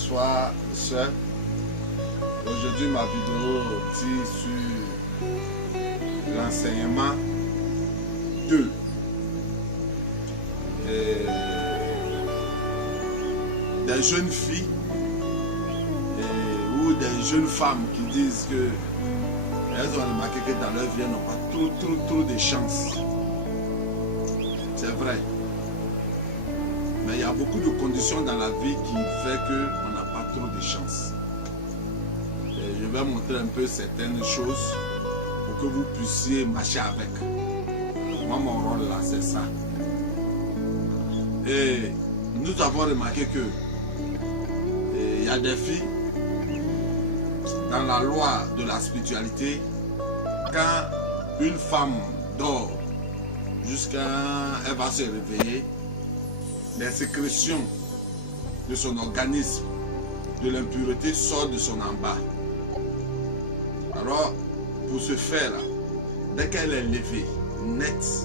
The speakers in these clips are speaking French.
Bonsoir, sœur. Aujourd'hui, ma vidéo dit sur l'enseignement 2. Des jeunes filles ou des jeunes femmes qui disent que elles ont remarqué que dans leur vie, elles n'ont pas trop de chance. C'est vrai. Mais il y a beaucoup de conditions dans la vie qui font qu'on n'a pas trop de chance. Et je vais montrer un peu certaines choses pour que vous puissiez marcher avec. Moi, mon rôle là, c'est ça. Et nous avons remarqué que il y a des filles, dans la loi de la spiritualité, quand une femme dort jusqu'à elle va se réveiller, les sécrétions de son organisme, de l'impureté sortent de son en bas. Alors, pour ce faire, dès qu'elle est levée, nette,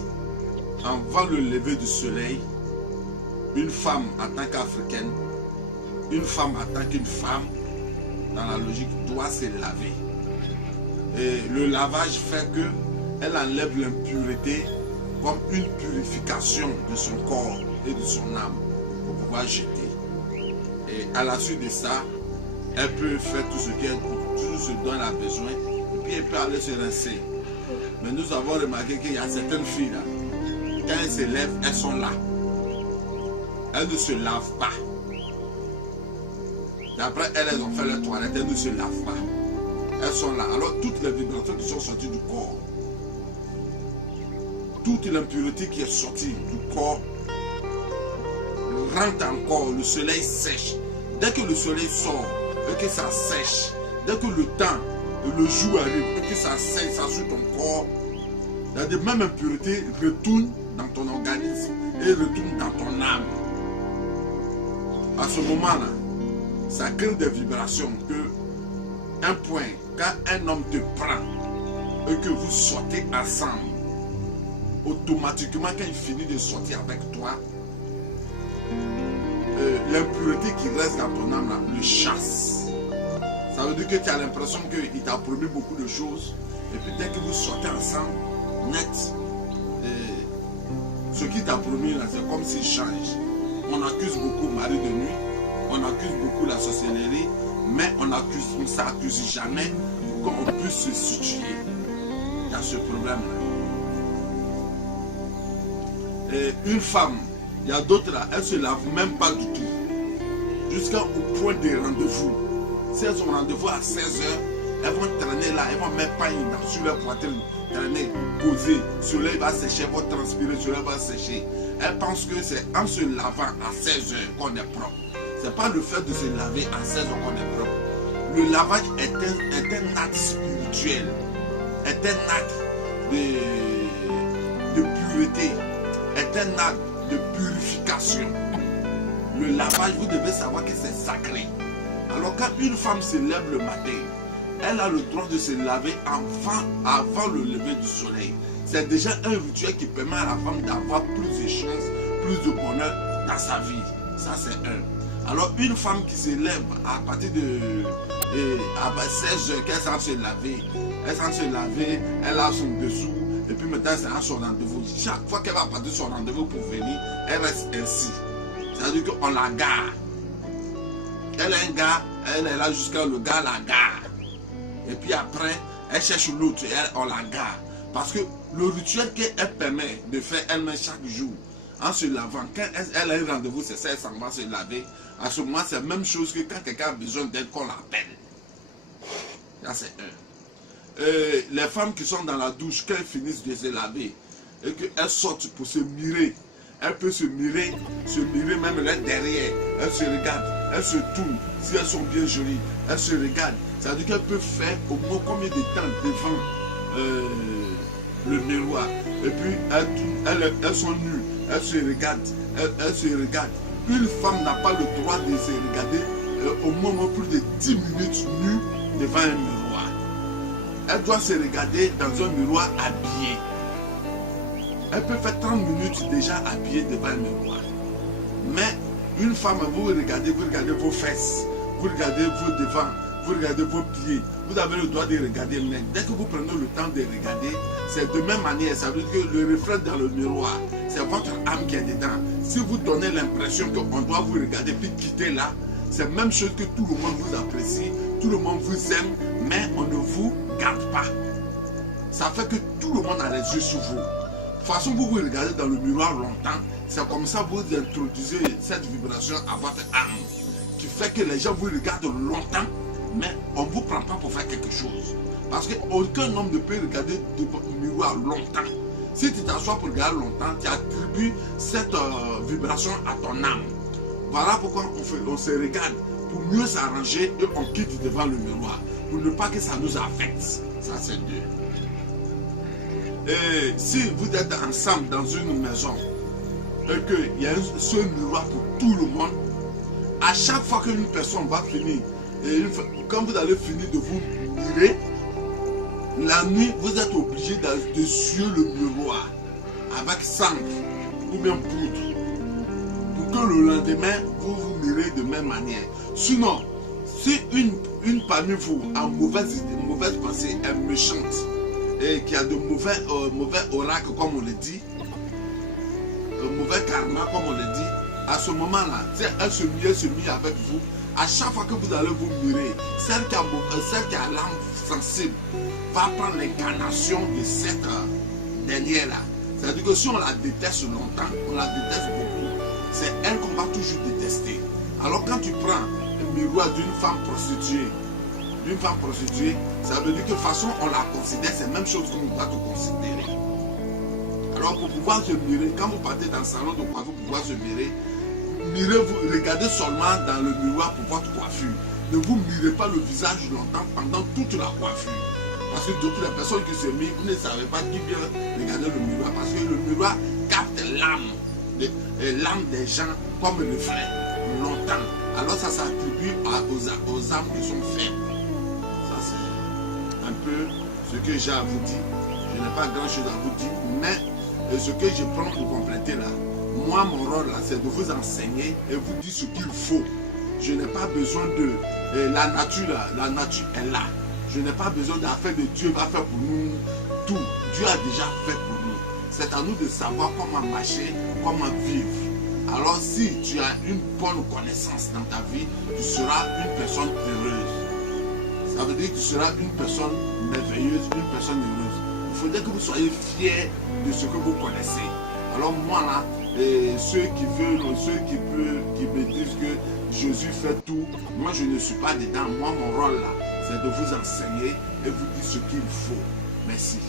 avant le lever du soleil, une femme en tant qu'Africaine, une femme en tant qu'une femme, dans la logique, doit se laver. Et le lavage fait qu'elle enlève l'impureté comme une purification de son corps et de son âme pour pouvoir jeter. Et à la suite de ça, elle peut faire tout ce dont elle a besoin et puis elle peut aller se rincer. Mais nous avons remarqué qu'il y a certaines filles là, quand elles se lèvent, elles sont là. Elles ne se lavent pas. D'après elles ont fait leur toilette, elles ne se lavent pas. Elles sont là. Alors toutes les vibrations qui sont sorties du corps, toute l'impureté qui est sortie du corps rentre encore, le soleil sèche. Dès que le soleil sort et que ça sèche, dès que le temps, le jour arrive et que ça sèche, ça sur ton corps, la même impureté retourne dans ton organisme et retourne dans ton âme. À ce moment-là, ça crée des vibrations que un point, quand un homme te prend et que vous sortez ensemble, automatiquement quand il finit de sortir avec toi, l'impureté qui reste dans ton âme là, le chasse. Ça veut dire que tu as l'impression qu'il t'a promis beaucoup de choses et puis dès que vous sortez ensemble, net, ce qu'il t'a promis là, c'est comme s'il change. On accuse beaucoup mari de nuit, on accuse beaucoup la sorcellerie, mais on ne s'accuse jamais pour qu'on puisse se situer dans ce problème-là. Et une femme, il y a d'autres là, elles ne se lavent même pas du tout, jusqu'au point des rendez-vous. Si elles ont rendez-vous à 16h, elles vont traîner là, elles vont mettre paille sur leur poitrine, traîner, poser, le soleil va sécher, elles vont transpirer, le soleil va sécher. Elles pensent que c'est en se lavant à 16h qu'on est propre. Ce n'est pas le fait de se laver à 16h qu'on est propre. Le lavage est un acte spirituel, est un acte de pureté, est un acte de purification. Le lavage, vous devez savoir que c'est sacré. Alors quand une femme se lève le matin, elle a le droit de se laver avant le lever du soleil. C'est déjà un rituel qui permet à la femme d'avoir plus de chances, plus de bonheur dans sa vie. Ça c'est un. Alors une femme qui se lève à partir de 16h, qu'elle s'en se laver, elle a son dessous, et puis maintenant c'est à son rendez-vous. Chaque fois qu'elle va partir son rendez-vous pour venir, elle reste ainsi. C'est-à-dire qu'on la gare. Elle a un gars, elle est là jusqu'à le gars la gare. Et puis après, elle cherche l'autre et on la gare. Parce que le rituel qu'elle permet de faire elle-même chaque jour, en se lavant, quand elle a un rendez-vous, c'est ça, elle s'en va se laver. À ce moment, c'est la même chose que quand quelqu'un a besoin d'elle, qu'on l'appelle. Ça, c'est un. Les femmes qui sont dans la douche, quand elles finissent de se laver, et qu'elles sortent pour se mirer, elles peuvent se mirer même là derrière. Elles se regardent, elles se tournent. Si elles sont bien jolies, elles se regardent. Ça veut dire qu'elles peuvent faire au moins combien de temps devant le miroir. Et puis elles sont nues, elles se regardent, elles se regardent. Une femme n'a pas le droit de se regarder au moins plus de 10 minutes nue devant un miroir. Elle doit se regarder dans un miroir habillé. Elle peut faire 30 minutes déjà habillée devant un miroir. Mais une femme, vous regardez vos fesses, vous regardez vos devants, vous regardez vos pieds, vous avez le droit de regarder, mais dès que vous prenez le temps de regarder, c'est de même manière, ça veut dire que le reflet dans le miroir, c'est votre âme qui est dedans. Si vous donnez l'impression qu'on doit vous regarder puis quitter là, c'est la même chose que tout le monde vous apprécie, tout le monde vous aime, mais on ne vous garde pas. Ça fait que tout le monde a les yeux sur vous. De toute façon, vous vous regardez dans le miroir longtemps, c'est comme ça que vous introduisez cette vibration à votre âme, qui fait que les gens vous regardent longtemps, mais on ne vous prend pas pour faire quelque chose. Parce qu'aucun homme ne peut regarder devant le miroir longtemps. Si tu t'assois pour regarder longtemps, tu attribues cette vibration à ton âme. Voilà pourquoi on se regarde pour mieux s'arranger et on quitte devant le miroir. Pour ne pas que ça nous affecte. Ça c'est Dieu. Et si vous êtes ensemble dans une maison et qu'il y a un seul miroir pour tout le monde, à chaque fois qu'une personne va finir, et quand vous allez finir de vous mirer, la nuit, vous êtes obligé de suivre le miroir avec sang ou bien poudre pour que le lendemain, vous vous mirez de même manière. Sinon, si une parmi vous a mauvaise pensée, est méchante et qui a de mauvais oracles, comme on le dit, mauvais karma, comme on le dit, à ce moment-là, elle se mire avec vous. À chaque fois que vous allez vous mirer, celle qui a l'âme sensible va prendre l'incarnation de cette dernière-là. C'est-à-dire que si on la déteste longtemps, on la déteste beaucoup, c'est elle qu'on va toujours détester. Alors quand tu prends le miroir d'une femme prostituée, ça veut dire que de toute façon on la considère, c'est la même chose qu'on va te considérer. Alors pour pouvoir se mirer, quand vous partez dans le salon de coiffure pour pouvoir se mirer, mirez-vous, regardez seulement dans le miroir pour votre coiffure. Ne vous mirez pas le visage longtemps pendant toute la coiffure. Parce que toutes les personnes qui se mirent, vous ne savez pas qui vient regarder le miroir. Parce que le miroir capte l'âme des gens comme le reflet longtemps. Alors ça s'attribue aux âmes qui sont faibles. Ça c'est un peu ce que j'ai à vous dire. Je n'ai pas grand chose à vous dire, mais ce que je prends pour compléter là, moi mon rôle là, c'est de vous enseigner et vous dire ce qu'il faut. Je n'ai pas besoin de la nature là, la nature est là. Je n'ai pas besoin d'affaire de Dieu va faire pour nous tout. Dieu a déjà fait pour nous. C'est à nous de savoir comment marcher, comment vivre. Alors si tu as une bonne connaissance dans ta vie, tu seras une personne heureuse. Ça veut dire que tu seras une personne merveilleuse, une personne heureuse. Il faudrait que vous soyez fiers de ce que vous connaissez. Alors moi là, ceux qui veulent, qui me disent que Jésus fait tout, moi je ne suis pas dedans. Moi mon rôle là, c'est de vous enseigner et vous dire ce qu'il faut. Merci.